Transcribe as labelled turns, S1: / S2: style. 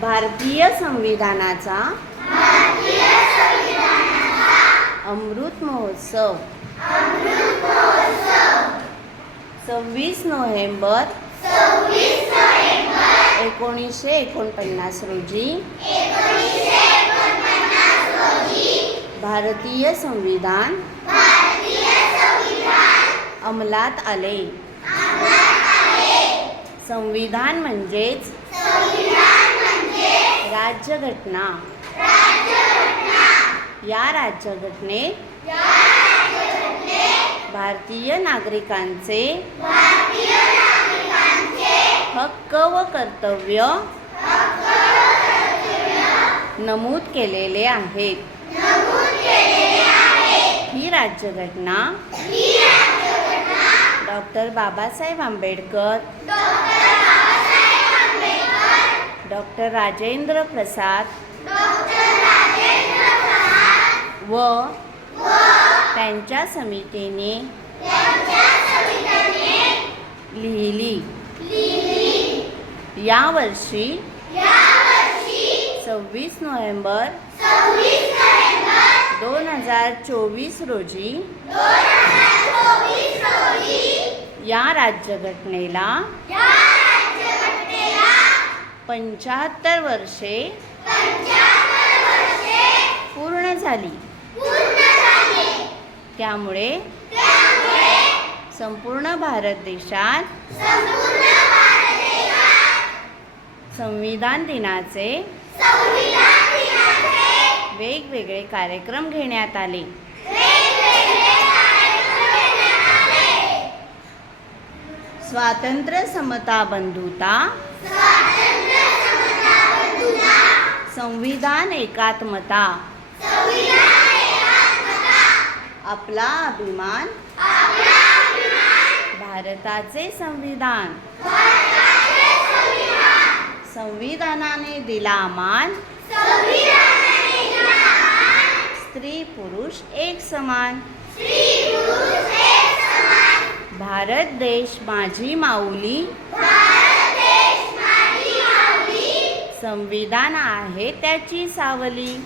S1: भारतीय संविधानाचा अमृत महोत्सव. सव्वीस नोव्हेंबर एकोणीसशे एकोणपन्नास रोजी भारतीय संविधान अंमलात आले. संविधान म्हणजेच राज्यघटना. या राज्यघटनेत भारतीय नागरिकांचे हक्क व कर्तव्य नमूद केलेले आहेत. ही राज्यघटना डॉक्टर बाबासाहेब आंबेडकर डॉक्टर राजेंद्र प्रसाद व त्यांच्या समितीने लिहिली. यावर्षी सव्वीस नोव्हेंबर दोन हजार चोवीस रोजी या राज्यघटनेला पंच्याहत्तर वर्षे पूर्ण झाली. त्यामुळे संपूर्ण भारत देशात संविधान दिनाचे वेगवेगळे कार्यक्रम घेण्यात आले. स्वातंत्र्य समता बंधुता संविधान एकात्मता. आपला अभिमान. भारताचे संविधान. संविधानाने दिला मान. स्त्री पुरुष एक समान. भारत देश माझी माऊली. संविधान आहे त्याची सावली.